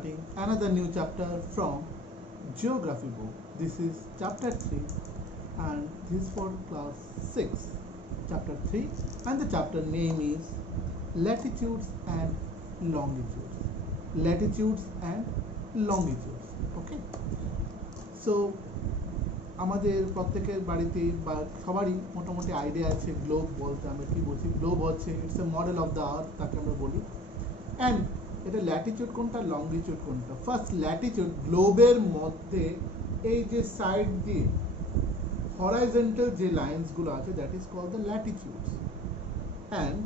starting another new chapter from Geography book. This is chapter 3 and this is for class 6. Chapter 3 and the chapter name is Latitudes and Longitudes. Latitudes and Longitudes. Okay. So আমাদের প্রত্যেকের বাড়িতে বা সবারই মোটামুটি আইডিয়া আছে গ্লোব বলতে আমরা কি বলছি গ্লোব হচ্ছে it's a model of the আর্থ তাকে আমরা বলি অ্যান্ড এটা ল্যাটিটিউড কোনটা লংগিটিউড কোনটা ফার্স্ট ল্যাটিটিউড গ্লোবের মধ্যে এই যে সাইড দিয়ে হরাইজন্টাল যে লাইন্সগুলো আছে that is called the latitudes and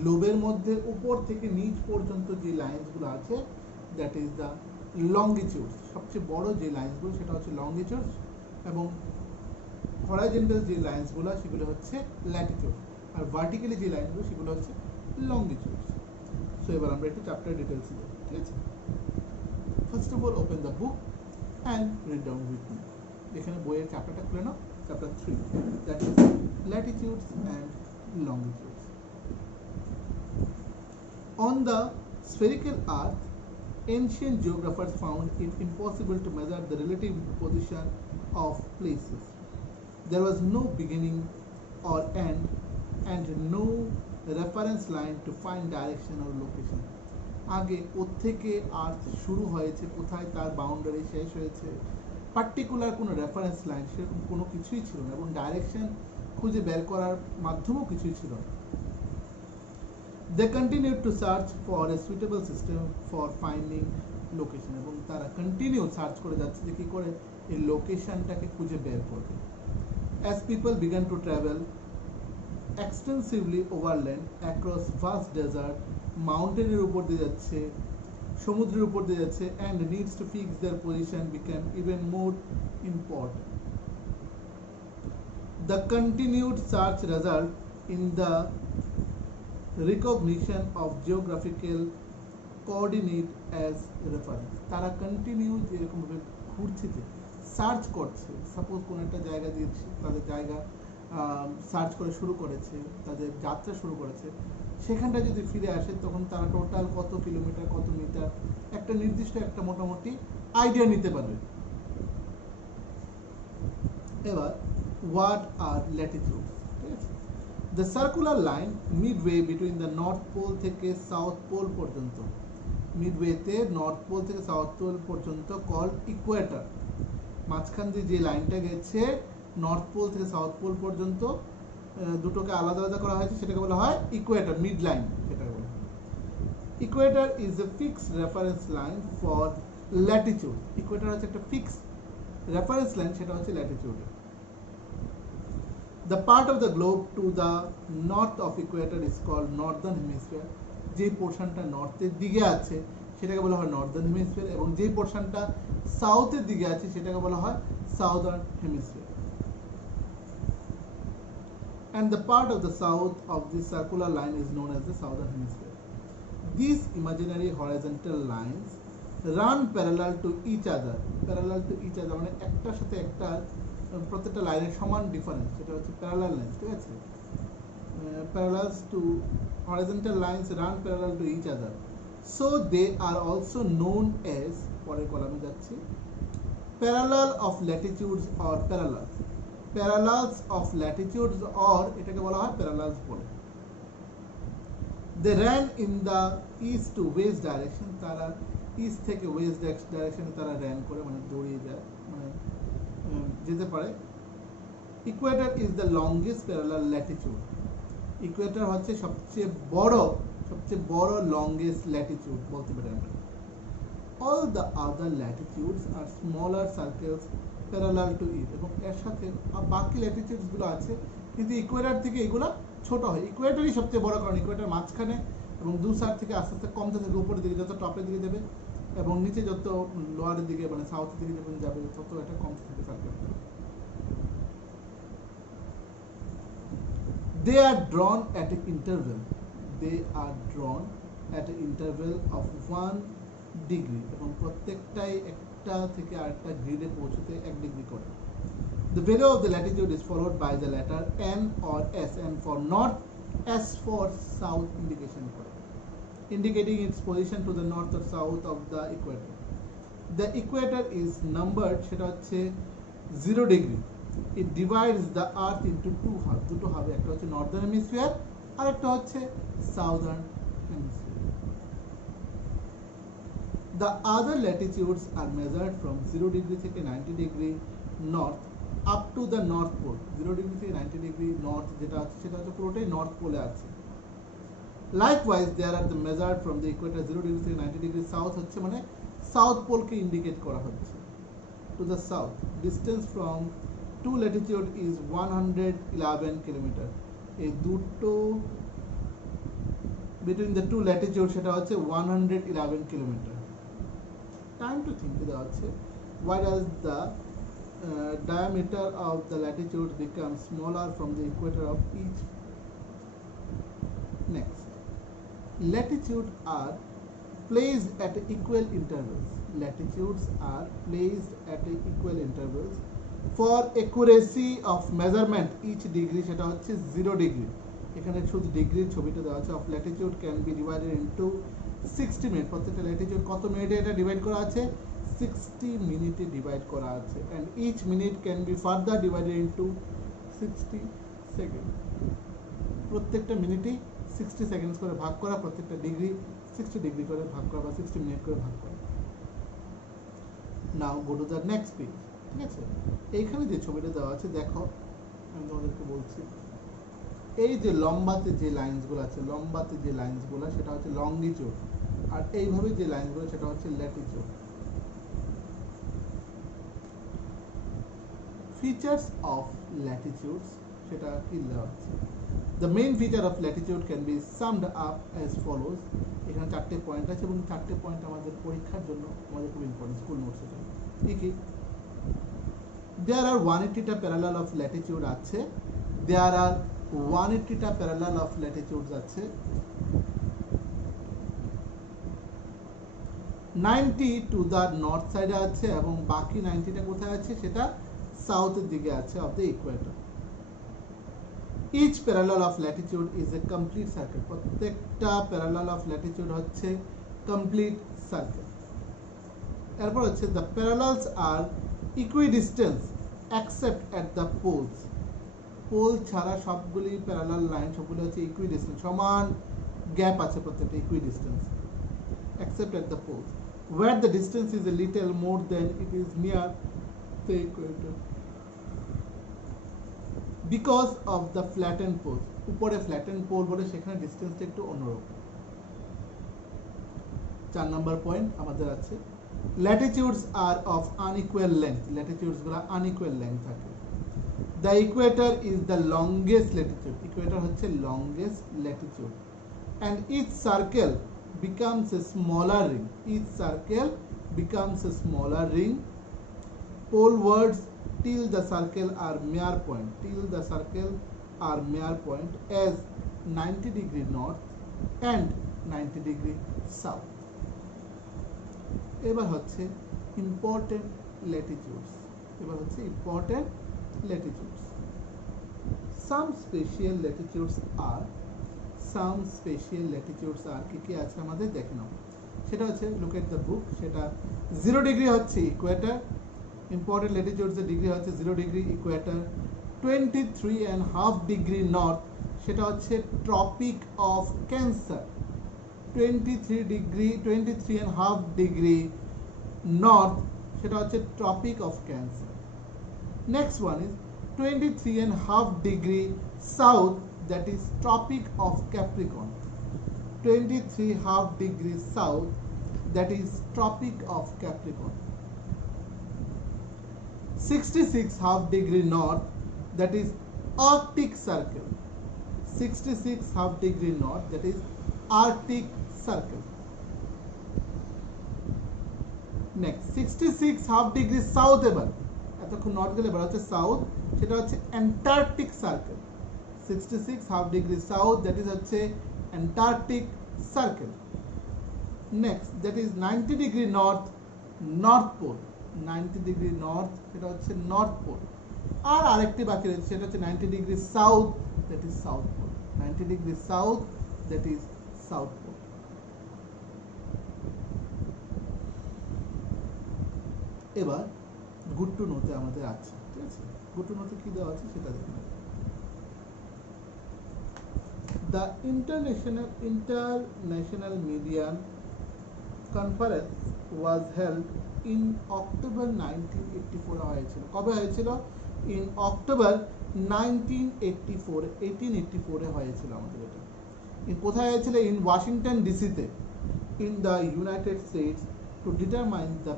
গ্লোবের মধ্যে উপর থেকে নিচ পর্যন্ত যে লাইন্সগুলো আছে দ্যাট ইজ দ্য লংগিটিউডস সবচেয়ে বড় যে লাইন্সগুলো সেটা হচ্ছে লংগিটিউডস এবং হরাইজন্টাল যে লাইন্সগুলো সেগুলো হচ্ছে ল্যাটিটিউড আর ভার্টিক্যালি যে লাইনগুলো সেগুলো হচ্ছে লংগিটিউডস সো এবার আমরা একটু চ্যাপ্টার ডিটেলস দেখব ঠিক আছে first of all open the book and read down with me এখানে বইয়ের চ্যাপ্টারটা খুলে নাও chapter 3 that is latitudes and longitudes on the spherical earth ancient geographers found it impossible to measure the relative position of places. There was no beginning or end and no reference line to find direction or location. আগে কোত্থেকে আর্থ শুরু হয়েছে কোথায় তার বাউন্ডারি শেষ হয়েছে পার্টিকুলার কোনো reference line সেরকম কোনো কিছুই ছিল না এবং ডাইরেকশন খুঁজে বের করার মাধ্যমও কিছুই ছিল না They continued to search for a suitable system for finding location এবং তারা কন্টিনিউ সার্চ করে যাচ্ছে যে কি করে এই লোকেশনটাকে খুঁজে বের করবে As people began to travel extensively overland across vast desert মাউন্টেনের উপর দিয়ে যাচ্ছে সমুদ্রের উপর দিয়ে যাচ্ছে and needs to fix their position became even more important The continued search result in the recognition of geographical coordinate as reference তারা কন্টিনিউ যেরকম ভাবে ঘুরছে সার্চ করছে সাপোজ কোন একটা জায়গা দিয়ে তাদের জায়গা সার্চ করে শুরু করেছে তাদের যাত্রা শুরু করেছে সেখানটা যদি ফিরে আসে তখন তারা টোটাল কত কিলোমিটার কত মিটার একটা নির্দিষ্ট একটা মোটামুটি আইডিয়া নিতে পারবে এবার what are latitudes ঠিক আছে The circular line midway between the North Pole থেকে South Pole পর্যন্ত midway তে North Pole থেকে South Pole পর্যন্ত called equator মাঝখান দিয়ে যে লাইনটা গেছে North Pole থেকে South Pole পর্যন্ত দুটোকে আলাদা আলাদা করা হয়েছে সেটাকে বলা হয় equator mid line সেটাকে বলা হয় equator is a fixed reference line for latitude equator হচ্ছে একটা fixed reference line সেটা হচ্ছে latitude The part of the globe to the north of equator is called northern hemisphere. যে পোরশনটা নর্থের দিকে আছে সেটাকে বলা হয় নর্দার্ন হেমিস্ফিয়ার এবং যে পোরশনটা সাউথের দিকে আছে সেটাকে বলা হয় southern hemisphere And the part of the south of this circular line is known as the southern hemisphere. These imaginary horizontal lines run parallel to each other. Parallel to each other মানে একটার সাথে একটা প্রত্যেকটা লাইনের সমান ডিফারেন্স সেটা হচ্ছে parallel lines ঠিক আছে parallels to horizontal lines run parallel to each other so they are also known as পরের কলামে যাচ্ছি parallel of latitudes or parallels of latitudes or এটাকে বলা হয় parallels বলে they ran in the east to west direction তারা ইস্ট থেকে ওয়েস্ট ডাইরেকশনে তারা ran করে মানে দৌড়িয়ে যায় মানে যেতে পারে equator is the longest parallel latitude equator হচ্ছে সবচেয়ে বড় লংগেস্ট ল্যাটিটিউড বলতে পারি আমরা all the other latitudes are smaller circles parallel to it এবং এর সাথে বাকি ল্যাটিটিউডস গুলো আছে কিন্তু ইকুয়েটর থেকে এগুলো ছোট হয় ইকুয়েটরই সবচেয়ে বড় কারণ ইকুয়েটর মাঝখানে এবং দু সাইড থেকে আস্তে আস্তে কমতে থাকে উপরের দিকে যত টপের দিকে যাবে এবং নিচে যত লোয়ারের দিকে মানে সাউথের দিকে যখন যাবে তত এটা কমতে থাকে সার্কেলটা They are drawn at an interval. Of 1 degree এবং প্রত্যেকটাই একটা থেকে আরেকটা গ্রিডে পৌঁছতে 1 ডিগ্রি করে The value of the latitude is followed by the letter N or S and for north S for south indication করে indicating its position to the north or south of the equator. The equator is numbered, সেটা হচ্ছে 0 degree. It divides the earth into two halves. দুটো হবে, একটা হচ্ছে northern hemisphere আর একটা হচ্ছে southern hemisphere. The other latitudes are measured from 0 degree থেকে 90 degree north up to the north pole. 0 degree থেকে 90 degree north যেটা আছে সেটা হচ্ছে পুরোটাই north pole আছে. Likewise, there are the measured from the equator 0 degree থেকে 90 degree south হচ্ছে মানে south pole কে indicate করা হচ্ছে. To the south, distance from two latitude is 111 kilometer. এই দুটো between the two latitude সেটা হচ্ছে 111 kilometer. Time to think দেওয়া আছে. Why does the diameter of the latitude become smaller from the equator of each? Next, latitude are placed at equal intervals. Latitudes are placed at equal intervals for accuracy of measurement. Each degree সেটা হচ্ছে 0 degree. এখানে শুধু ডিগ্রির ছবিটা দেওয়া আছে. Of latitude can be divided into 60 minutes. প্রত্যেকটা ল্যাটিটিউড কত মিনিটে এটা ডিভাইড করা আছে? 60 মিনিটে ডিভাইড করা আছে. And each minute can be further divided into 60 seconds. প্রত্যেকটা মিনিটই 60 সেকেন্ডস করে ভাগ করা, প্রত্যেকটা ডিগ্রি 60 ডিগ্রি করে ভাগ করা বা 60 মিনিট করে ভাগ করা. Now go to the next page. ঠিক আছে, এইখানে যে ছবিটা দেওয়া আছে দেখো, আমি তোমাদেরকে বলছি, এই যে লম্বাতে যে লাইনসগুলো আছে, লম্বাতে যে লাইনসগুলো সেটা হচ্ছে লংজিটিউড, আর এইভাবে যে লাইনসগুলো সেটা হচ্ছে ল্যাটিটিউড. ফিচার্স অফ ল্যাটিটিউডস সেটা কি দেওয়া আছে? The main feature of latitude can be summed up as follows. এখানে চারটে পয়েন্ট আছে এবং চারটে পয়েন্ট আমাদের পরীক্ষার জন্য আমাদের খুব ইম্পর্টেন্ট, স্কুল নোটস এটা. কি কি? There are 180টা প্যারালাল অফ ল্যাটিটিউড আছে. There are 180টা প্যারালাল অফ ল্যাটিটিউডস আছে. 90 টু দ্য নর্থ সাইডে আছে এবং বাকি 90টা কোথায় আছে? সেটা সাউথের দিকে আছে of the Ecuador. Each parallel of latitude is a complete circle. প্রত্যেকটা parallel of latitude হচ্ছে complete circle. এরপর হচ্ছে the parallels are equidistant except at the poles. Pole ছাড়া সবগুলি parallel line সবগুলো হচ্ছে equidistant, সমান গ্যাপ আছে প্রত্যেকটা, equidistant except at the poles where the distance is a little more than it is near the equator. Because of the flattened pole, উপরে flattened pole বলে সেখানে ডিসটেন্সটা একটু অন্যরকম. 4 নম্বর পয়েন্ট আমাদের আছে latitudes are of unequal length. Latitudes গুলো unequal length থাকে. The equator is the longest latitude. Equator হচ্ছে longest latitude. And each circle becomes a smaller ring. Each circle becomes a smaller ring. Polewards till the circle are mere point. Till the circle are mere point as 90 degree north and 90 degree south. এবার হচ্ছে important latitudes. এবার হচ্ছে important latitudes. Some special latitudes are কি কি আছে আমাদের দেখে নাও. সেটা হচ্ছে look at the book. সেটা 0 degree হচ্ছে equator. Important latitudes এর ডিগ্রি হচ্ছে 0 ডিগ্রি ইকুয়েটর. 23.5 ডিগ্রি নর্থ সেটা হচ্ছে tropic of Cancer. 23.5 degree north সেটা হচ্ছে tropic of Cancer. Next one is 23.5 degree south, that is tropic of Capricorn. 23.5 degree south, that is tropic of Capricorn. 66.5 degree north, that is Arctic Circle. 66.5 degree north, that is Arctic Circle. Next 66.5 degree south এবার এতক্ষণ নর্থ গেলে এবার হচ্ছে সাউথ, সেটা হচ্ছে Antarctic Circle. 66.5 degree south, that is হচ্ছে Antarctic Circle. Next, that is 90 degree north, North Pole. 90 degree north সেটা হচ্ছে নর্থ পোল. আর আরেকটি বাকি রয়েছে সেটা হচ্ছে 90 degree south, that is south pole. 90 degree south, that is south pole. এবার good to নোতে আমাদের আছে, ঠিক আছে? গুড টু নোতে কি দেওয়া আছে সেটা দেখুন। The international median conference was held in October 1984 হয়েছিল। কবে হয়েছিল? ইন অক্টোবর 1884 হয়েছিল আমাদের এটা। কোথায় হয়েছিল? ইন ওয়াশিংটন ডিসিতে, in the United States, to determine the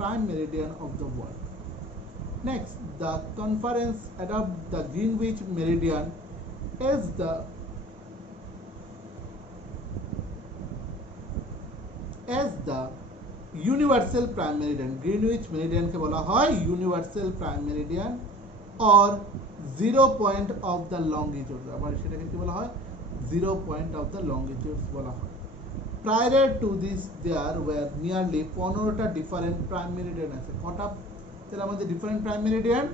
prime meridian of the world. Next, the conference adopted the Greenwich meridian as the universal prime meridian. Greenwich meridian के बोला है universal prime meridian or 0 point of the longitude. আবার সেটাকে কি বলা হয়? 0 point of the longitude বলা হয়। Prior to this there were nearly 15টা different prime meridian আছে। কটা তাহলে আমাদের different prime meridian?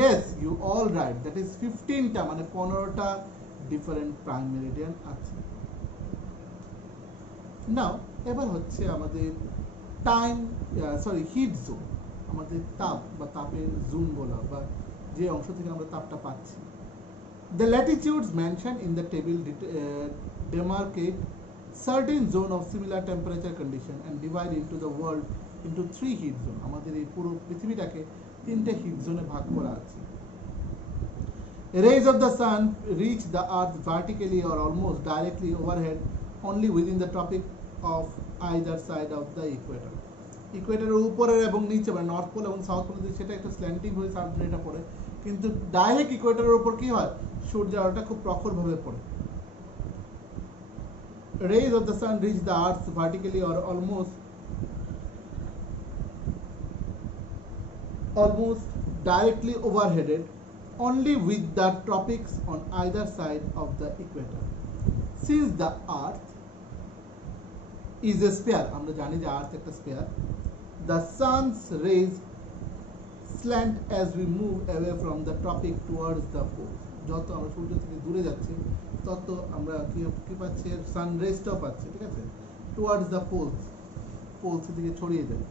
Yes, you all right, that is 15টা, মানে 15টা different prime meridian আছে। নাও এবার হচ্ছে আমাদের হিট জোন, আমাদের তাপ বা তাপের জোন বলা, বা যে অংশ থেকে আমরা তাপটা পাচ্ছি। The latitudes mentioned in the table demarcate certain zone of similar temperature condition and divide into the world into 3 heat zone. আমাদের এই পুরো পৃথিবীটাকে 3টে হিট জোনে ভাগ করা আছে। Rays of the sun reach the earth vertically or almost directly overhead only within the tropic of either side of the equator. ইকুয়েটরের উপরের এবং নিচে, মানে নর্থ পোল এবং সাউথ পোল, সেটা একটা স্ল্যান্টিং হয়ে সাবমেরিনটা পড়ে, কিন্তু ডাইরেক্ট ইকুয়েটরের উপর কি হয়? সূর্যের আলোটা খুব প্রখরভাবে পড়ে। Rays of the sun reach the earth vertically or almost directly overheaded only with the tropics on either side of the equator. Since the earth is a sphere, আমরা জানি যে আর্থ একটা sphere, the sun's rays slant as we move away from the tropic towards the poles. যত আমরা সূর্য থেকে দূরে যাচ্ছি তত আমরা কি পাচ্ছি? সান রেজটাও পাচ্ছি, ঠিক আছে? টুয়ার্ডস দ্য পোলস দিকে ছড়িয়ে যায়।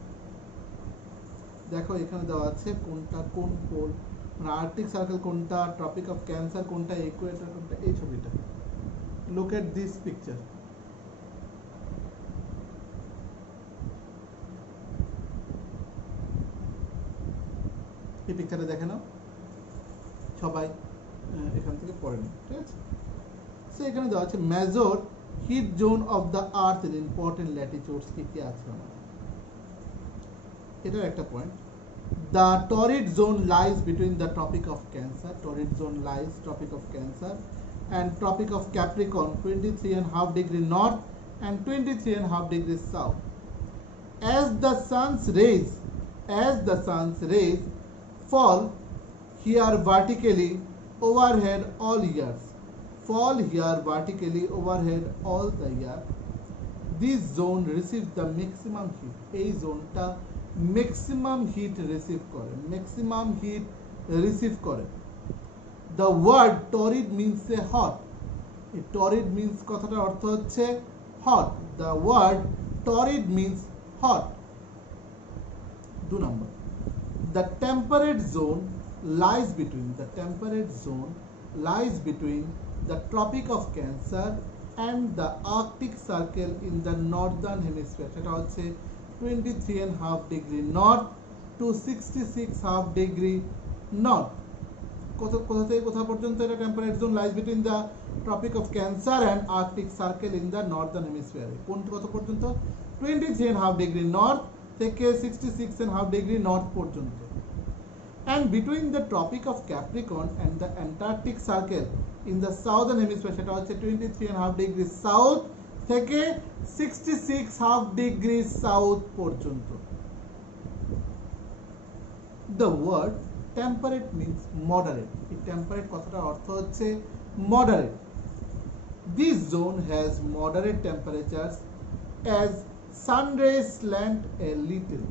দেখো এখানে দেওয়া আছে কোনটা কোন পোল, মানে আর্কটিক সার্কেল কোনটা, ট্রপিক অফ ক্যান্সার কোনটা, ইকুয়েটর কোনটা, এই ছবিটা। Look at this picture. এই পিকচারটা দেখে নাও সবাই, এখান থেকে পড়ে নিন, ঠিক আছে? সো এখানে দেওয়া আছে major heat zone of the earth in important latitudes কি কি আছে আমাদের। এটার একটা point, the torrid zone lies between the tropic of Cancer, torrid zone lies tropic of Cancer and tropic of Capricorn 23.5 degree north and 23.5 degrees south. As the sun's rays fall here vertically overhead all years, all the year, this zone receives the maximum heat. এই জোনটা maximum heat receive করে। The word torrid means a hot. Torrid means কথাটার অর্থ হচ্ছে hot. The word torrid means hot. 2 number. The temperate zone lies between the Tropic of Cancer and the Arctic Circle in the northern hemisphere. সেটা হচ্ছে 23.5 degree north to 66.5 degree north. কোথা থেকে কোথা পর্যন্ত এটা temperate zone lies between the tropic of Cancer and Arctic circle in the northern হেমিস্ফিয়ারে। কোন কত পর্যন্ত? 23.5 ডিগ্রি নর্থ থেকে 66.5 ডিগ্রি নর্থ পর্যন্ত। And between the tropic of Capricorn and the Antarctic circle in the southern hemisphere, সেটা হচ্ছে 23.5 degree south থেকে 66.5 degree south পর্যন্ত। The word temperate means moderate. এই temperate কথাটার অর্থ হচ্ছে moderate. This zone has moderate temperatures as sun rays slant a little.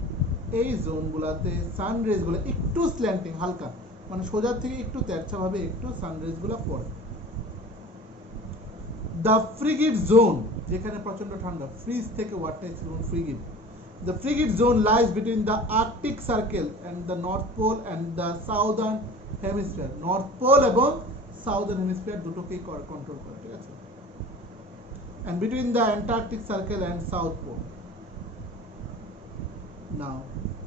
এই জোনগুলোতে সান রেজ গুলো একটু স্ল্যান্টিং, হালকা, মানে সোজার থেকে একটু তেরছা ভাবে একটু সান রেজ গুলো পড়ে। দ্য ফ্রিগিড জোন, যেখানে প্রচন্ড ঠান্ডা, ফ্রিজ থেকে ওয়ার্ডটা ছিল ফ্রিগিড। The frigid zone lies between the Arctic Circle and the North Pole and the Southern Hemisphere. North Pole এবং Southern Hemisphere দুটোকেই কন্ট্রোল করে, ঠিক আছে? And between the Antarctic Circle and South Pole. Now,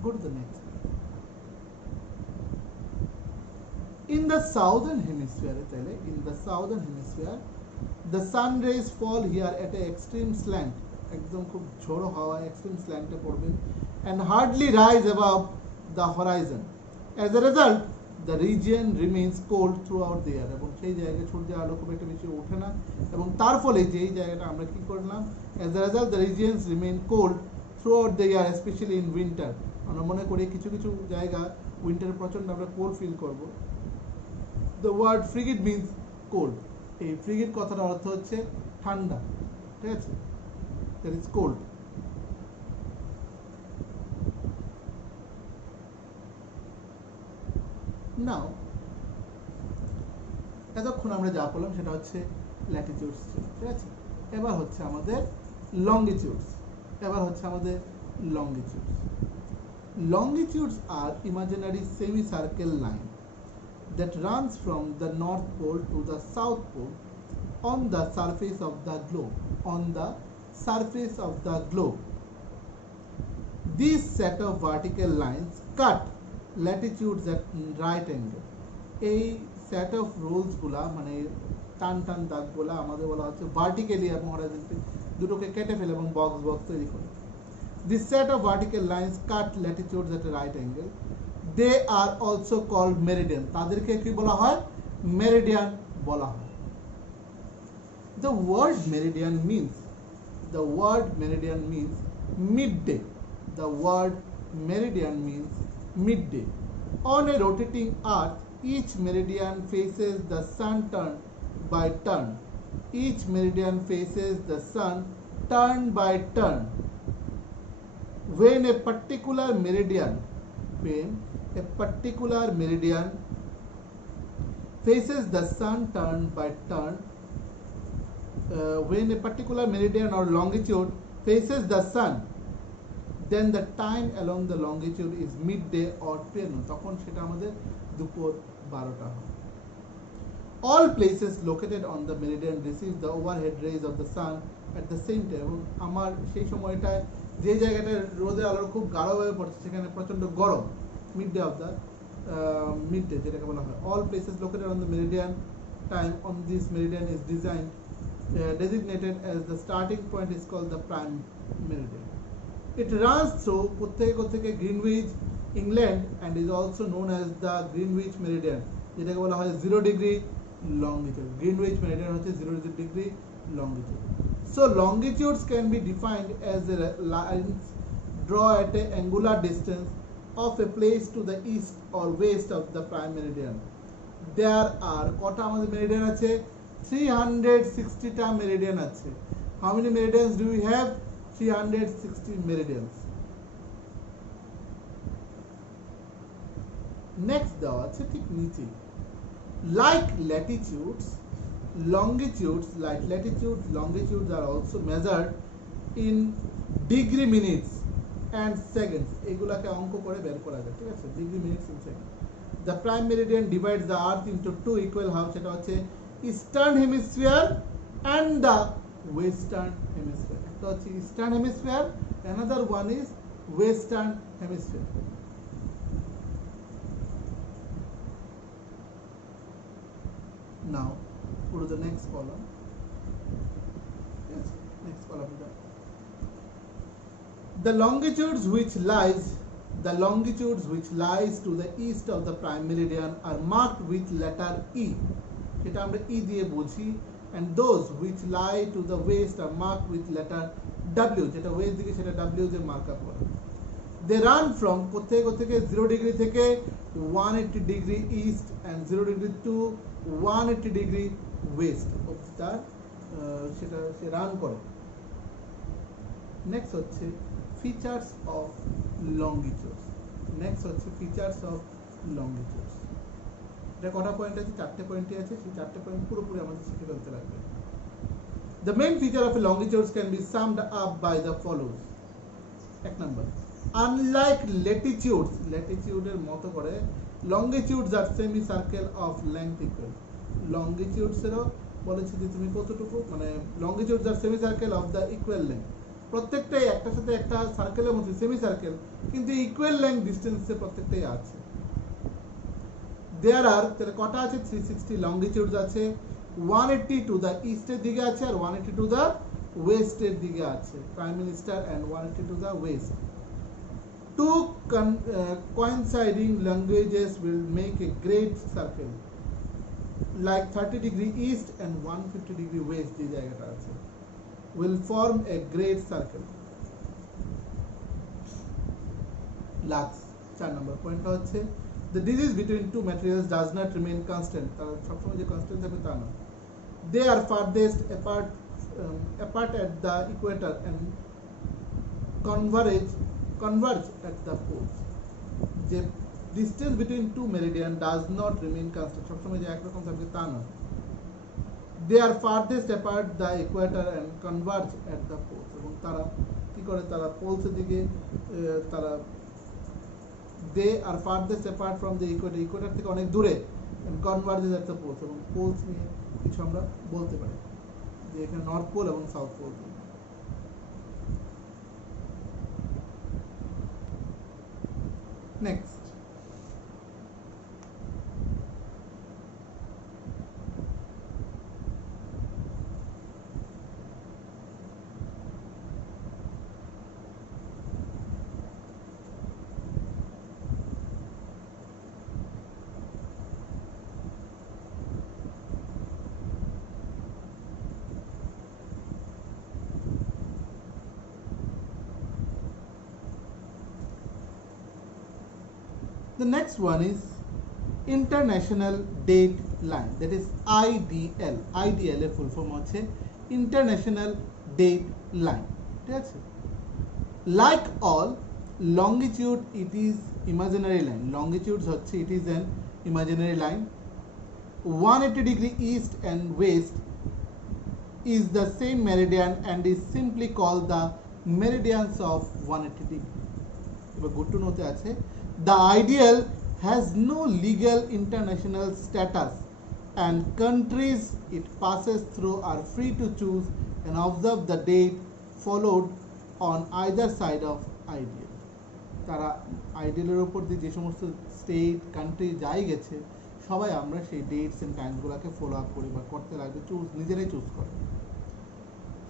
go to the next. In the Southern Hemisphere, the sun rays fall here at an extreme slant. একদম খুব ঝোড়ো হাওয়া এক্সট্রিম স্ল্যান্টে পড়বে and hardly rise above the horizon. As a result, the region remains cold throughout the year. এবং সেই জায়গায় সূর্যের আলো খুব একটা বেশি ওঠে না এবং তার ফলে যেই জায়গাটা আমরা কি করলাম, as a result the regions remain cold throughout the year, especially in winter. আমরা মনে করি কিছু কিছু জায়গা উইন্টারে প্রচন্ড আমরা কোল্ড ফিল করব. The word frigid means cold. এই frigid কথার অর্থ হচ্ছে ঠান্ডা, ঠিক আছে? That is cold. Now, এতক্ষণ আমরা যা বললাম সেটা হচ্ছে ল্যাটিটিউডস, ঠিক আছে? এবার হচ্ছে আমাদের লঙ্গিটিউডস. Longitudes are imaginary semicircle line that runs from the North Pole to the South Pole on the surface of the globe. These set of vertical lines cut latitudes at right angle. এই set of rules গুলা মানে টান টান দাগগুলা আমাদের বলা হচ্ছে ভার্টিক্যালি এবং হরাইজন্টালি দুটোকে কেটে ফেলে এবং বক্স তৈরি করে. This set of vertical lines cut latitudes at a right angle. They are also called meridian. তাদেরকে কি বলা হয়? মেরিডিয়ান বলা হয়. The word meridian means midday. The word meridian means midday. On a rotating earth, each meridian faces the sun turn by turn. Each meridian faces the sun turn by turn. When a particular meridian faces the sun turn by turn, when a particular meridian or longitude faces the sun, then the time along the longitude is midday or PM. তখন সেটা আমাদের দুপুর 12টা হয়. All places located on the meridian receive the overhead rays of the sun at the same time. এবং আমার সেই সময়টায় যে জায়গাটা রোদের আলো খুব গাঢ়ভাবে পড়ছে সেখানে প্রচন্ড গরম, midday of the midday যেটাকে বলা হয়. All places located on the meridian time on this meridian is designated as the starting point is called the prime meridian. It runs through কোথেকে Greenwich, England, and is also known as the Greenwich meridian, যেটাকে বলা হয় 0 degree longitude. Greenwich meridian হচ্ছে 0 degree longitude. So longitudes can be defined as a lines draw at an angular distance of a place to the east or west of the prime meridian. There are কটা আমাদের মেরিডিয়ান আছে? 360টা মেরিডিয়ান আছে. How many meridians do we have? 360 meridians. Next দেওয়া আছে ঠিক নিচে. Like latitudes, longitudes are also measured in degree minutes and seconds. এগুলাকে অঙ্ক করে বের করা যায়, ঠিক আছে? degree minutes and seconds. The prime meridian divides the earth into two equal halves. সেটা হচ্ছে eastern hemisphere and the western hemisphere. একটা হচ্ছে eastern hemisphere, another one is western hemisphere. Now go to the next column. Yes, next column. The longitudes which lies to the east of the prime meridian are marked with letter E. সেটা আমরা E দিয়ে বুঝি. And those which lie to the west are marked with letter W. যেটা ওয়েস্ট দিকে সেটা W দিয়ে mark up করা. They run from কোথেকে 0 degree থেকে 180 degree east and 0 degree to 180 degree west of the সেটা সে রান করে. নেক্সট হচ্ছে features of longitudes. এটা কটা পয়েন্ট আছে? 4টে পয়েন্টই আছে. সেই 4টে পয়েন্ট পুরোপুরি আমাদের শিখে ফেলতে লাগবে. The main feature of a longitude can be summed up by the follows. এক নম্বর, আনলাইক ল্যাটিটিউডস, ল্যাটিটিউডের মতো করে longitudes are semi circle of length equal. লঙ্গিটিউডসেরও বলেছি যে তুমি কতটুকু, মানে longitudes are semi circle of the equal length, প্রত্যেকটাই একটার সাথে একটা সার্কেলের মধ্যে সেমি সার্কেল, কিন্তু ইকুয়াল লেংথ ডিস্টেন্সে প্রত্যেকটাই আছে। দেয়ার আর, তাহলে কটা আছে? 360 লঙ্গিটিউডস আছে, 180 টু দ্য ইস্টের দিকে আছে আর 180 টু দ্য ওয়েস্টের দিকে আছে, prime minister and 180 to the West. Two coinciding languages will make a great circle, like 30 degree east and 150 degree west, যে জায়গাটা আছে, will form a great circle. লাক্স 4 নম্বর পয়েন্টটা হচ্ছে the distance between two materials does not remain constant, তারা সবসময় যে কনস্ট্যান্ট থাকবে তা না। They are farthest apart at the equator and converge at the poles. যে distance between two meridian does not remain constant, সবসময় যে একরকম থাকবে তা না। They are farthest apart the equator and converge at the poles, এবং তারা কি করে, তারা পোলসের দিকে তারা they are farthest apart from the equator, equator থেকে অনেক দূরে, and converges at the poles, এবং পোলস নিয়ে কিছু আমরা বলতে পারি যে এখানে নর্থ পোল এবং south pole. Next, the next one is international date line, that is IDL. IDL এর ফুল ফর্ম হচ্ছে international date line, ঠিক আছে? Like all longitude, it is imaginary line. Longitude হচ্ছে it is an imaginary line. 180 degree east and west is the same meridian and is simply called the meridians of 180 degree. এবার good to know তে আছে, the ideal has no legal international status and countries it passes through are free to choose and observe the date followed on either side of ideal. তারা আইডিয়ালের উপর দিয়ে যে সমস্ত state country যাই গেছে, সবাই আমরা সেই ডেটস এন্ড টাইমসগুলোকে ফলো আপ করি বা করতে লাগবে, নিজেরাই চুজ করে।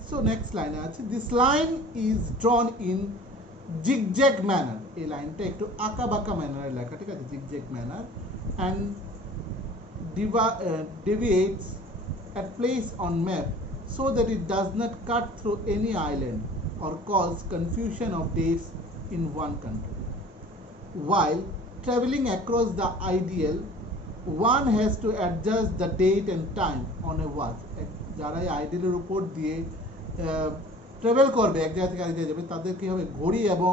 সো নেক্সট লাইনে আছে, this line is drawn in zigzag manner. এই লাইনটা একটু আঁকা বাঁকা ম্যানারে লেখা, ঠিক আছে? Zigzag manner, and deviates at place on map so that it does not cut through any island or cause confusion of dates in one country. While traveling across the ideal, one has to adjust the date and time on a watch. যারা এই আইডিয়ালের উপর দিয়ে ট্রাভেল করবে, এক জায়গা থেকে আরেক জায়গায় যাবে, তাদের কি হবে, ঘড়ি এবং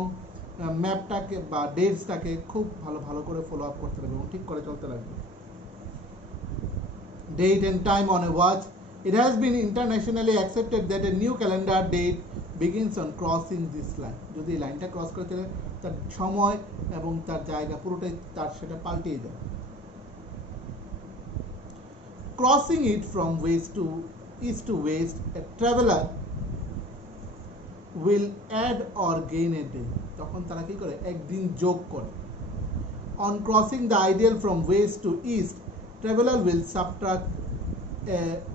ম্যাপটাকে বা ডেটসটাকে খুব ভালো ভালো করে ফলো আপ করতে লাগবে এবং ঠিক করে চলতে লাগবে। Date and time on a watch. It has been internationally accepted that a new calendar date begins on crossing this line. যদি এই লাইনটা ক্রস করে তাহলে তার সময় এবং তার জায়গা পুরোটাই তার সেটা পাল্টিয়ে যায়। Crossing it from west to east to west, a traveler will add or gain a day. তখন তারা কি করে, একদিন যোগ করে। On crossing the ideal from west to east, traveler will subtract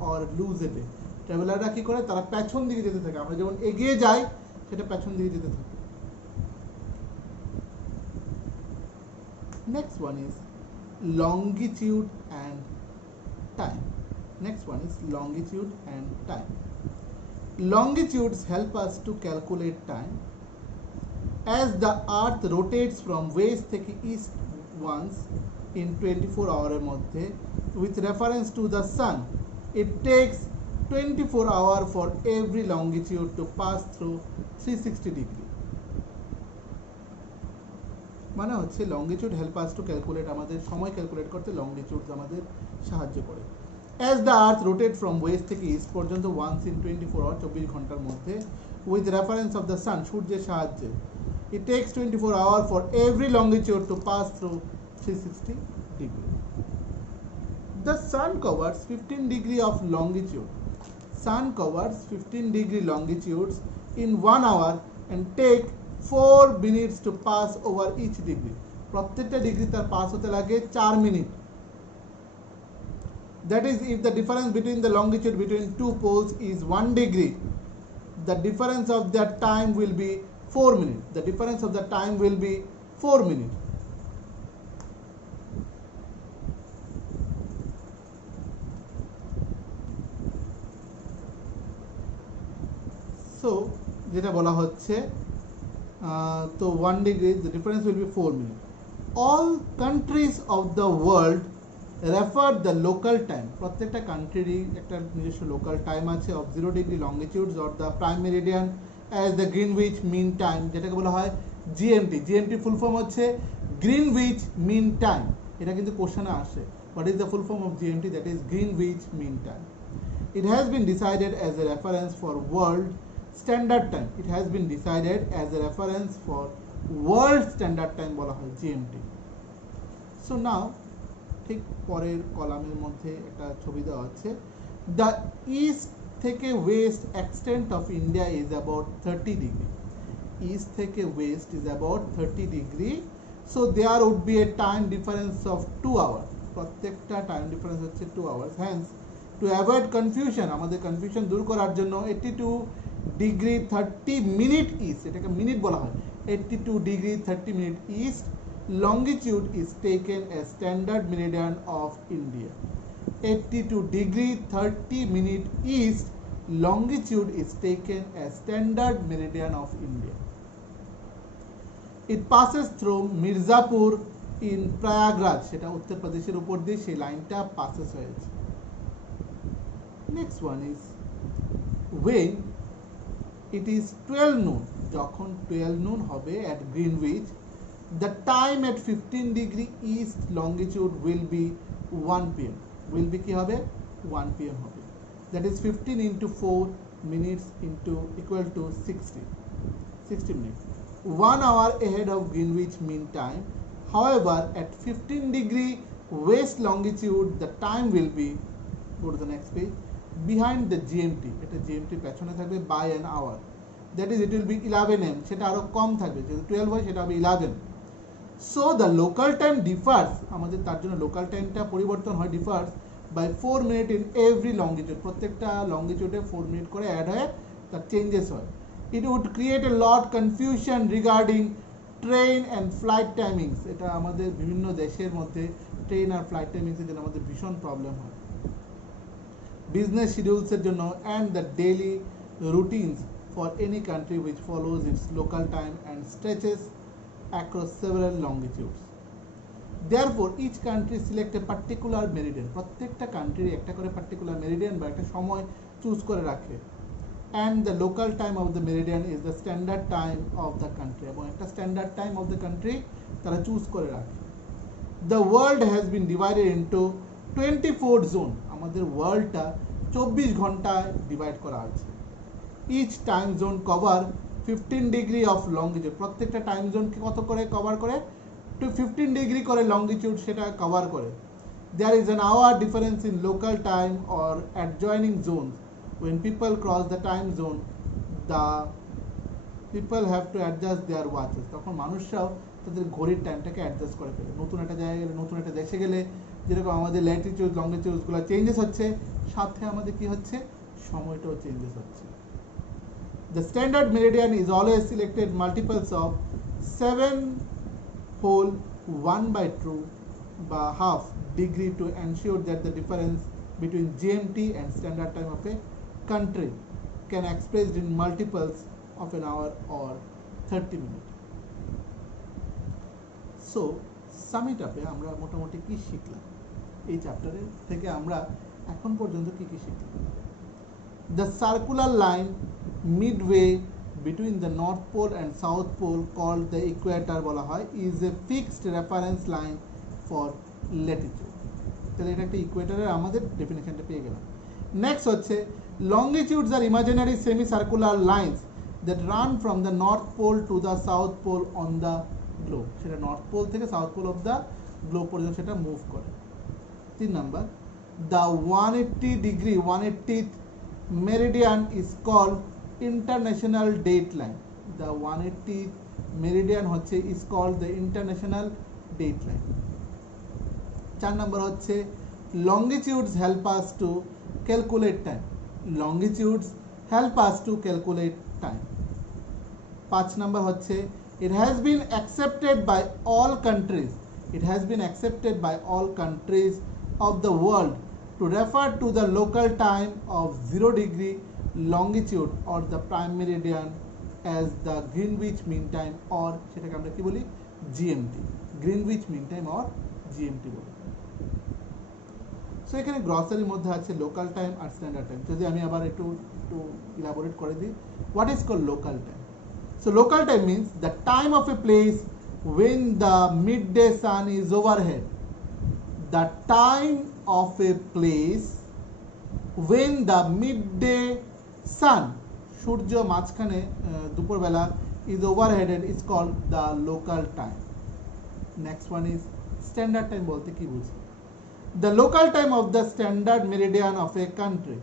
or lose a day. ট্রাভেলাররা কি করে, তারা পেছন দিকে যেতে থাকে, আমরা যেমন এগিয়ে যাই সেটা পেছন দিকে যেতে থাকে। Next one is longitude and time. Next one is longitude and time. Longitudes help us to calculate time. As the earth rotates from west থেকে east once in 24 hours মধ্যে with reference to the sun, it takes 24 hours for every longitude to pass through 360 degree. মানে হচ্ছে longitude help us to calculate, আমাদের সময় ক্যালকুলেট করতে longitudes আমাদের সাহায্য করে। As the earth rotates from west থেকে east পর্যন্ত once in 24 hours 24 ঘন্টার মধ্যে with reference of the sun, সূর্যের সাহায্যে It takes 24 hours for every longitude to pass through 360 degrees. The sun covers 15 degree of longitude. Sun covers 15 degree longitudes in 1 hour and take 4 minutes to pass over each degree. প্রত্যেকটা ডিগ্রি তার পাস হতে লাগে 4 minute. That is, if the difference between the longitude between two poles is 1 degree, the difference of that time will be 4 minutes. The difference of the time will be 4 minutes. So যেটা বলা হচ্ছে তো 1 degree, the difference will be 4 minutes. All countries of the world refer the local time. প্রত্যেকটা কান্ট্রিরই একটা নিজস্ব local time আছে of 0 degree longitudes or the prime meridian as the Greenwich Mean Time, যেটাকে বলা হয় GMT. GMT ফুল ফর্ম হচ্ছে Greenwich Mean Time. এটা কিন্তু কোশ্চেনে আসে. What is the full form of GMT? That is Greenwich Mean Time. It has been decided as a reference for world standard time. It has been decided as a reference for world standard time বলা হয় GMT. So now ঠিক পরের কলামের মধ্যে একটা ছবি দেওয়া আছে. The east থেকে west extent of India is about 30 degree. East থেকে west is about 30 degree. So there would be a time difference of 2 hours. প্রত্যেকটা টাইম ডিফারেন্স হচ্ছে 2 hours. Hence, to avoid confusion, আমাদের কনফিউশন দূর করার জন্য 82 ডিগ্রি 30 মিনিট ইস্ট, এটাকে মিনিট বলা হয়, 82 ডিগ্রি 30 minute east longitude is taken as standard meridian of India. 82 degree 30 minute east longitude is taken as standard meridian of India. It passes through Mirzapur in Prayagraj. সেটা উত্তর প্রদেশের উপর দিয়ে সেই লাইনটা passes হয়েছে. Next one is when it is 12 noon. যখন 12 noon হবে at Greenwich, the time at 15 degree east longitude will be 1 p.m. will be কি হবে 1 p.m. হবে. That is 15 into 4 minutes into equal to 60 minutes. 1 hour ahead of Greenwich Mean Time. However, at 15 degree west longitude, the time will be, go to the next page, behind the GMT. এটা GMT পেছনে থাকবে by an hour. That is, it will be 11 am. সেটা আরো কম থাকবে, যেহেতু 12 হয় সেটা হবে 11. So the local time differs, আমাদের তার জন্য লোকাল টাইমটা পরিবর্তন হয়, differs by 4 minutes in every longitude. প্রত্যেকটা লংগিটিউডে 4 মিনিট করে অ্যাড হয়ে তার চেঞ্জেস হয়. It would create a lot confusion regarding train and flight timings. এটা আমাদের বিভিন্ন দেশের মধ্যে ট্রেন আর ফ্লাইট টাইমিংসের জন্য আমাদের ভীষণ প্রবলেম হয়. বিজনেস শিডিউলসের জন্য and the daily routines for any country which follows its local time and stretches across several longitudes. Therefore, each country select a particular meridian. প্রত্যেকটা কান্ট্রি একটা করে পার্টিকুলার মেরিডিয়ান বা একটা সময় চুজ করে রাখে. And the local time of the meridian is the standard time of the country. এবং একটা standard time of the country তারা চুজ করে রাখে. The world has been divided into 24 zone. আমাদের ওয়ার্ল্ডটা 24 ঘন্টায় ডিভাইড করা আছে. Each time zone cover 15 degree of longitude. প্রত্যেকটা টাইম জোনকে কত করে কভার করে? to 15 degree করে longitude সেটা কভার করে. There is an hour difference in local time or adjoining zones. When people cross the time zone, the people have to adjust their watches. তখন মানুষরাও তাদের ঘড়ির টাইমটাকে অ্যাডজাস্ট করে ফেলে. নতুন একটা জায়গায় গেলে, নতুন একটা দেশে গেলে যেরকম আমাদের ল্যাটিটিউড লংগিটিউডগুলো চেঞ্জেস হচ্ছে, সাথে আমাদের কি হচ্ছে, সময়টাও চেঞ্জেস হচ্ছে. The standard meridian is always selected multiples of 7 whole 1/2 by half degree to ensure that the difference between GMT and standard time of a country can expressed in multiples of an hour or 30 minutes. So, sum it up, আমরা মোটামুটি কি শিখলাম এই চ্যাপ্টারে থেকে, আমরা এখন পর্যন্ত কি কি শিখলাম? The circular line midway between the North Pole and South Pole called the equator বলা হয় is a fixed reference line for latitude. তাহলে এটা একটা ইকুয়েটরের আমাদের ডেফিনেশনটা পেয়ে গেলাম. নেক্সট হচ্ছে longitudes are imaginary semicircular lines that run from the north pole to the south pole on the globe, সেটা নর্থ পোল থেকে south pole of the globe পর্যন্ত সেটা মুভ করে। 3 number, the 180 degree 180th meridian is called international date line, the 180th meridian হচ্ছে is called the international date line। 4 নাম্বার হচ্ছে longitudes help us to calculate time, longitudes help us to calculate time। 5 নাম্বার হচ্ছে it has been accepted by all countries, it has been accepted by all countries of the world to refer to the local time of 0 degree longitude or the prime meridian as the Greenwich Mean Time, or সেটাকে আমরা কি বলি, GMT, Greenwich Mean Time or GMT বলি। So এখানে গ্রসারির মধ্যে আছে local time আর স্ট্যান্ডার্ড টাইম। যদি আমি আবার একটু ইলাবোরেট করে দিই, what is called local time? So local time means the time of a place when the midday sun is overhead, the time of a place when the midday sun, সূর্য মাঝখানে দুপুরবেলা, is overheaded is called the local time। next one is standard time, বলতে কি বুঝি? the local time of the standard meridian of a country,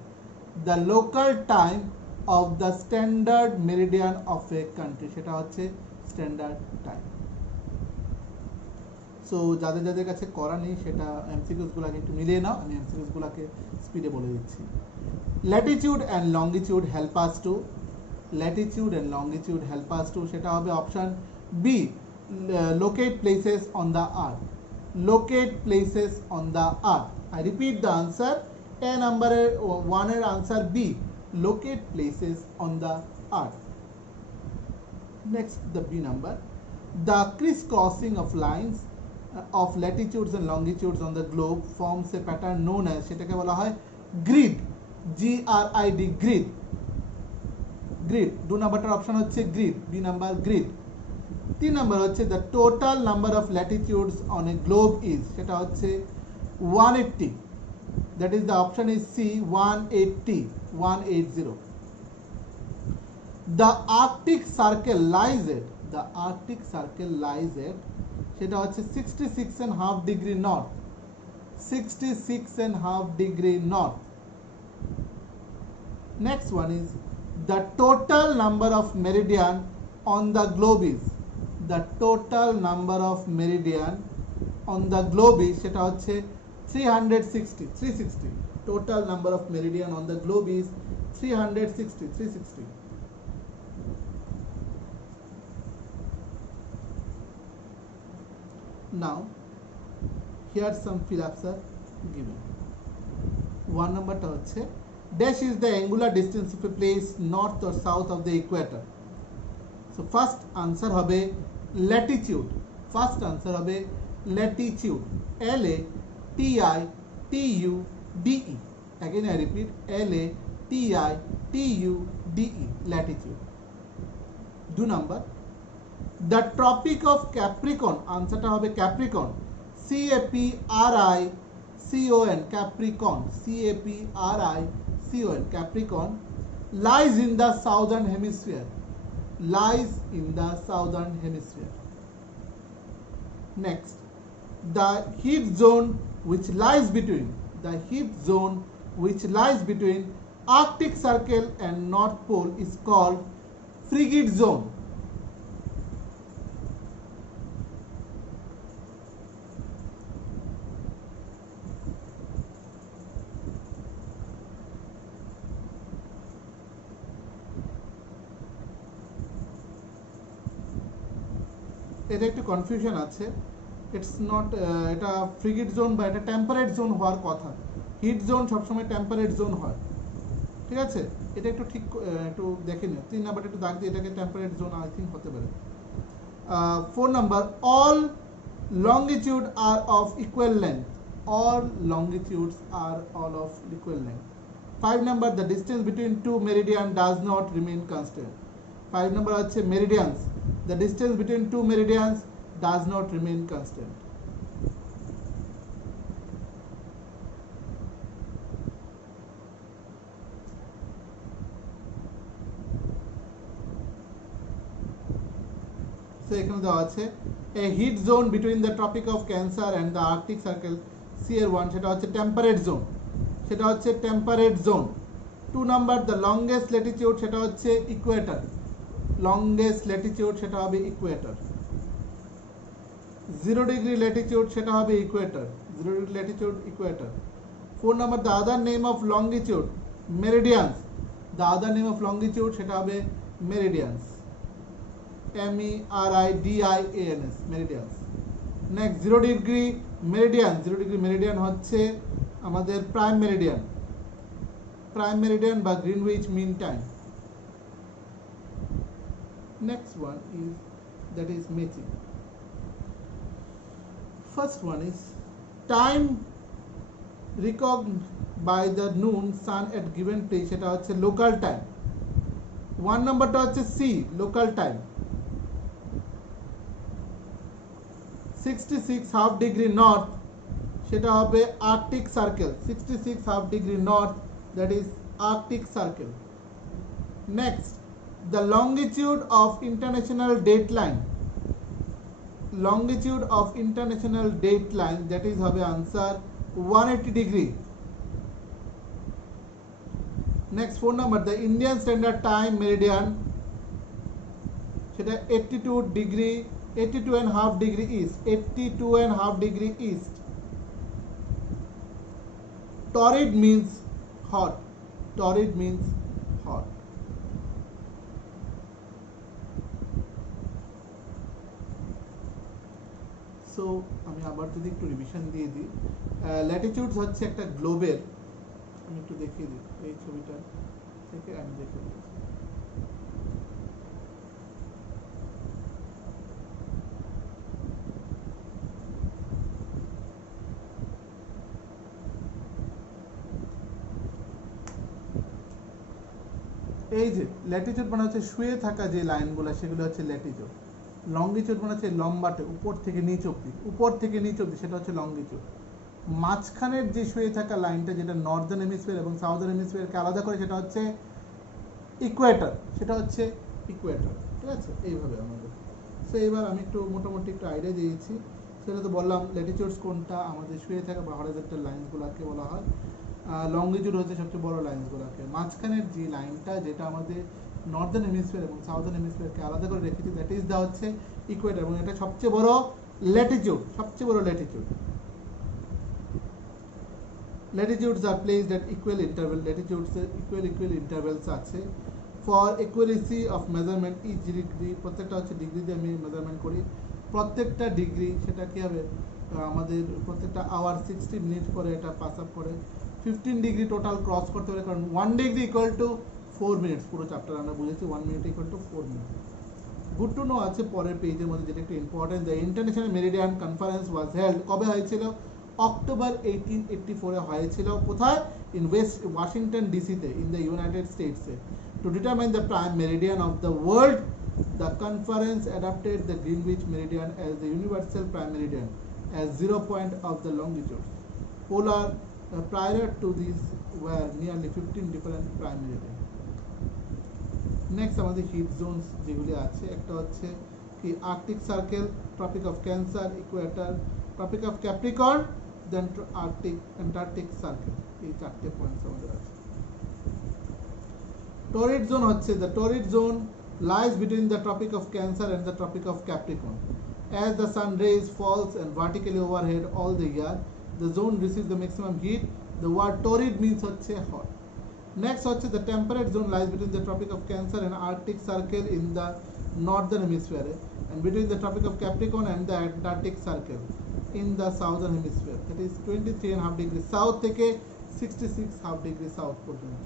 the local time of the standard meridian of a country, সেটা হচ্ছে standard time. So যাদের যাদের কাছে করা নেই সেটা এমসিকিউসগুলোকে একটু মিলিয়ে নাও, আমি এমসিকিউসগুলোকে স্পিডে বলে দিচ্ছি। Latitude and longitude help us to, latitude and longitude help us to, সেটা হবে option B, locate places on the earth, locate places on the earth. I repeat the answer, A নাম্বারের 1 এর answer B, locate places on the earth. Next the B number, the crisscrossing of lines of latitudes and longitudes on the globe forms a pattern known as, সেটাকে বলা হয় grid, GRID, grid, grid। 2 নাম্বারটার option হচ্ছে grid, B number grid। 3 number হচ্ছে the total number of latitudes on a globe is, সেটা হচ্ছে 180, that is the option is C, 180, 180। the Arctic circle lies at, the Arctic circle lies at, সেটা হচ্ছে 66.5 degree north, 66.5 degree north। next one is the total number of meridian on the globe is, the total number of meridian on the globe is, সেটা হচ্ছে 360, total number of meridian on the globe is 360। now here some fill-ups are given। 1 নাম্বারটা হচ্ছে dash is the angular distance of a place north or south of the equator, so first answer হবে latitude, first answer হবে latitude, LATITUDE, again I repeat LATITUDE, latitude। 2 number, the tropic of Capricorn, আনসারটা হবে Capricorn, CAPRICON, Capricorn, CAPRICON, Capricorn, lies in the southern hemisphere, lies in the southern hemisphere। next, the heat zone which lies between, the heat zone which lies between Arctic Circle and North Pole is called frigid zone। এটা একটু কনফিউশন আছে, it's not, এটা frigate zone বা এটা temperate zone হওয়ার কথা, hit zone সবসময় temperate zone হয়, ঠিক আছে? এটা একটু ঠিক একটু দেখে নিও। 3 নাম্বারটা একটু দাগ দিয়ে এটাকে টেম্পারেট জোন আই থিঙ্ক হতে পারে। 4 number, all longitude are of equal length, all longitudes are all of equal length। 5 number, the distance between two meridian does not remain constant। 5 number হচ্ছে meridians, the distance between two meridians does not remain constant। So এখানে দেওয়া আছে a heat zone between the tropic of Cancer and the Arctic circle CR1 সেটা হচ্ছে temperate zone, সেটা হচ্ছে temperate zone. 2 number the longest latitude সেটা হচ্ছে Ecuador, longest latitude সেটা হবে ইকুয়েটর। 0 ডিগ্রি ল্যাটিটিউড সেটা হবে equator, 0 degree latitude equator. 4 number the other name of longitude meridians, the other name of longitude সেটা হবে meridians, MERIDIANS meridians. Next 0 degree meridian, 0 degree meridian হচ্ছে আমাদের প্রাইম মেরিডিয়ান, প্রাইম মেরিডিয়ান বা Greenwich mean time. Next one is that is Mechi. First one is time reckoned by the noon sun at given place সেটা হচ্ছে local time. 1 নাম্বারটা হচ্ছে C local time. 66 half degree north সেটা হবে arctic circle, 66 half degree north that is arctic circle. Next the longitude of international dateline, longitude of international dateline that is হবে answer 180 degree. Next 4 number the Indian standard time meridian সেটা 82 degree 82 and half degree east, 82 and half degree east. Torrid means hot, torrid means hot. So আমি আবার যদি একটু রিভিশন দিয়ে দিই, ল্যাটিটিউডস হচ্ছে একটা গ্লোবের, আমি একটু দেখিয়ে দিই এই ছবিটা থেকে আমি দেখিয়ে দিচ্ছি। এই যে ল্যাটিটিউড মানে হচ্ছে শুয়ে থাকা যে লাইনগুলো সেগুলো হচ্ছে ল্যাটিটিউড। লংগিটিউড মানে হচ্ছে লম্বাটে উপর থেকে নিচ অব্দি, উপর থেকে নিচ অব্দি সেটা হচ্ছে লংগিটিউড। মাঝখানের যে শুয়ে থাকা লাইনটা যেটা নর্দার্ন হেমিস্ফিয়ার এবং সাউদার্ন হেমিস্ফিয়ারকে আলাদা করে সেটা হচ্ছে ইকুয়েটর, সেটা হচ্ছে ইকুয়েটর। ঠিক আছে, এইভাবে আমাদের। সো এবার আমি একটু মোটামুটি একটু আইডিয়া দিয়েছি। সেটা তো বললাম ল্যাটিটিউডস কোনটা আমাদের শুয়ে থাকা বা হরাইজন্টাল লাইনসগুলোকে বলা হয়, লংগিটিউড হচ্ছে সবচেয়ে বড় লাইনসগুলোকে। মাঝখানের যে লাইনটা যেটা আমাদের নর্দার্ন হেমিস্ফিয়ার এবং সাউদার্ন হেমিস্ফিয়ারকে আলাদা করে রেখেছি দ্যাট ইজ দা হচ্ছে ইকুয়েটর, এবং এটা সবচেয়ে বড় ল্যাটিটিউড, সবচেয়ে বড় latitude. Latitudes are placed at equal interval, latitudes equal intervals আছে। For accuracy of measurement each degree, প্রত্যেকটা হচ্ছে ডিগ্রি দিয়ে আমি মেজারমেন্ট করি। প্রত্যেকটা ডিগ্রি সেটা কী হবে আমাদের প্রত্যেকটা আওয়ার 60 মিনিট করে এটা পাস আপ করে। 15 ডিগ্রি টোটাল ক্রস করতে পারে, কারণ 1 ডিগ্রি ইকুয়াল টু 4 মিনিটস। পুরো চ্যাপ্টার আমরা বুঝেছি 1 minute equal to 4 minute. Good to know আছে পরের পেজের মধ্যে, যেটা একটু important. The international meridian conference was held, কবে হয়েছিল? অক্টোবর 1884 হয়েছিল। কোথায়? ইন ওয়েস্ট ওয়াশিংটন ডিসিতে, ইন দ্য ইউনাইটেড স্টেটসে। To determine the prime meridian of the world, the conference adopted the Greenwich meridian as the universal prime meridian as 0 point of the longitude. Polar prior to this were nearly 15 different prime meridian. Next আমাদের heat zones যেগুলি আছে, একটা হচ্ছে কি arctic circle, tropic of cancer, equator, tropic of capricorn, then arctic antarctic circle. এই চারটে points আমাদের আছে। টরিড জোন হচ্ছে the torrid zone lies between the tropic of Cancer and the tropic of Capricorn. As the sun rays falls and vertically overhead all the year, the zone receives the maximum heat. The word torrid means হচ্ছে hot. Next হচ্ছে the temperate zone lies between the tropic of Cancer and Arctic circle in the northern hemisphere, and between the tropic of Capricorn and the Antarctic circle in the southern hemisphere. That is 23.5 degrees south থেকে 66.5 degrees south পর্যন্ত।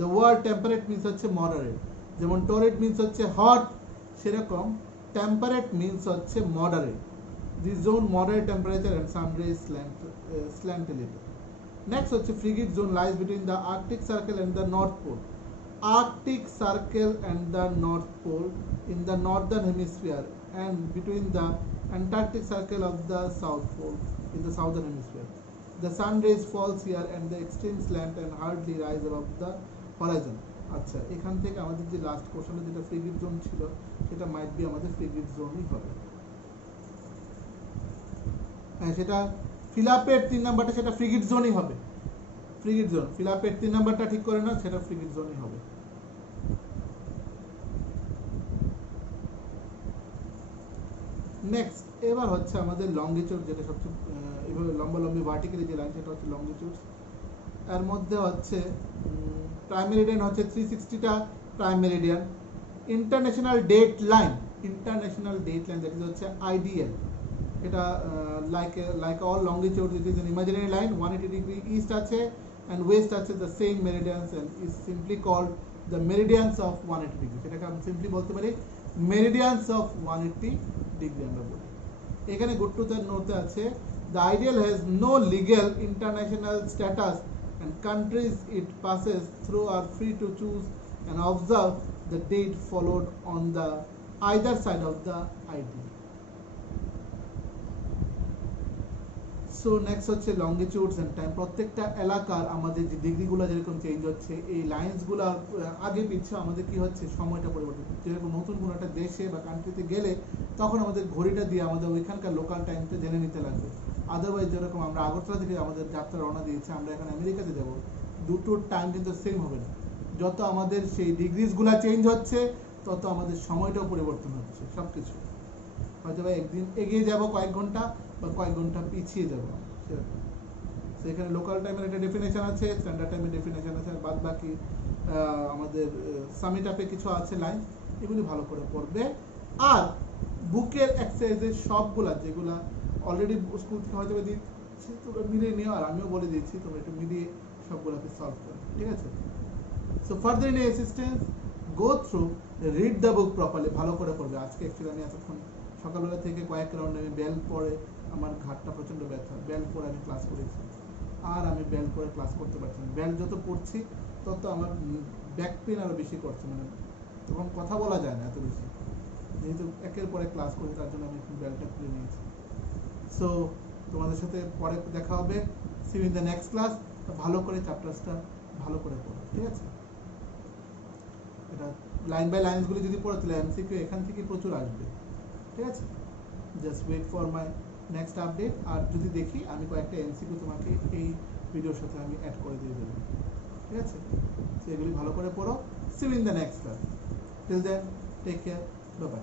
The word temperate means হচ্ছে moderate, যেমন torrid means হচ্ছে hot, সেরকম temperate means হচ্ছে moderate. This zone moderate temperature and sun rays slant a little. Next হচ্ছে frigid zone lies between the Arctic circle and the North Pole. Arctic circle and the North Pole in the northern hemisphere, and between the Antarctic circle of the South Pole in the southern hemisphere. The sun rays falls here and the extreme slant and hardly rise above the horizon. আচ্ছা, এখান থেকে আমাদের যে লাস্ট কোশ্চেনে যেটা frigate zone ছিল সেটা might be আমাদের ফ্রিগেট জোনই হবে। হ্যাঁ, সেটা ফিল আপের 3 নাম্বারটা সেটা ফ্রিগেট জোনই হবে। ফ্রিগেট জোন, ফিল আপের 3 নাম্বারটা ঠিক করে না, সেটা ফ্রিগেট জোনই হবে। নেক্সট এবার হচ্ছে আমাদের লঙ্গিটিউড, যেটা সবচেয়ে এইভাবে লম্বালম্বি ভার্টিক্যালি যে লাইন সেটা হচ্ছে লঙ্গিটিউড। এর মধ্যে হচ্ছে প্রাইম মেরিডিয়ান হচ্ছে 360টা prime meridian. International date line, international date line যেটা হচ্ছে আইডিএল, এটা like all longitude it is an imaginary line. 180 degree east আছে অ্যান্ড ওয়েস্ট আছে the same meridians and is simply called the meridians of 180 degree. সেটাকে আমি সিম্পলি বলতে পারি meridians of 180 ডিগ্রি আমরা বলি। এখানে গুড টু নোতে আছে the ideal has no legal international status and countries it passes through are free to choose and observe the date followed on the either side of the ideal. So next হচ্ছে লঙ্গিটিউডস and time. প্রত্যেকটা এলাকার আমাদের যে ডিগ্রিগুলো যেরকম চেঞ্জ হচ্ছে, এই লাইন্সগুলো আগে পিছিয়ে আমাদের কি হচ্ছে সময়টা পরিবর্তন। যেরকম নতুন কোনো একটা দেশে বা কান্ট্রিতে গেলে তখন আমাদের ঘড়িটা দিয়ে আমাদের ওইখানকার লোকাল টাইমটা জেনে নিতে লাগবে। আদারওয়াইজ যেরকম আমরা আগরতলা থেকে আমাদের যাত্রা রওনা দিয়েছি, আমরা এখন আমেরিকাতে যাব, দুটোর টাইম কিন্তু সেম হবে না। যত আমাদের সেই ডিগ্রিসগুলো চেঞ্জ হচ্ছে তত আমাদের সময়টাও পরিবর্তন হচ্ছে। সব কিছু হয়তো বা একদিন এগিয়ে যাব কয়েক ঘন্টা বা কয়েক ঘন্টা পিছিয়ে যাব সেরকম। সেখানে লোকাল টাইমের একটা ডেফিনেশন আছে, স্ট্যান্ডার্ড টাইমের ডেফিনেশন আছে, আর বাদ বাকি আমাদের সামিট আপে কিছু আছে লাইন, এগুলি ভালো করে পড়বে। আর বুকের এক্সারসাইজের সবগুলা যেগুলা অলরেডি স্কুল থেকে হয়তো দিচ্ছি, তোমরা মিলিয়ে নিও, আর আমিও বলে দিচ্ছি তোমরা একটু মিলিয়ে সবগুলোকে সলভ করো, ঠিক আছে? So further any assistance, go through, read the book properly, ভালো করে পড়বে। আজকে অ্যাকচুয়ালি আমি এতক্ষণ সকালবেলা থেকে কয়েক রাউন্ড আমি বেল পড়ে আমার ঘাটটা প্রচণ্ড ব্যথা, বেল পড়ে আমি ক্লাস করেছি, আর আমি বেল পড়ে ক্লাস করতে পারছি না। বেল যত পড়ছি তত আমার ব্যাক পেন আরও বেশি করছে, মানে তখন কথা বলা যায় না এত বেশি, যেহেতু একের পরে ক্লাস করি তার জন্য আমি বেলটা খুলে নিয়েছি। সো তোমাদের সাথে পরে দেখা হবে, see you in the next class. ভালো করে চ্যাপ্টারসটা ভালো করে পড়ো, ঠিক আছে? এটা লাইন বাই লাইনসগুলি যদি পড়ো তাহলে এমসিকিউ এখান থেকে প্রচুর আসবে, ঠিক আছে? Just wait for my next update. আর যদি দেখি আমি কয়েকটা এমসিকিউ তোমাকে এই ভিডিওর সাথে আমি অ্যাড করে দিয়ে দেবো, ঠিক আছে? সো এগুলি ভালো করে পড়ো। See you in the next class. Till then take care, bye by.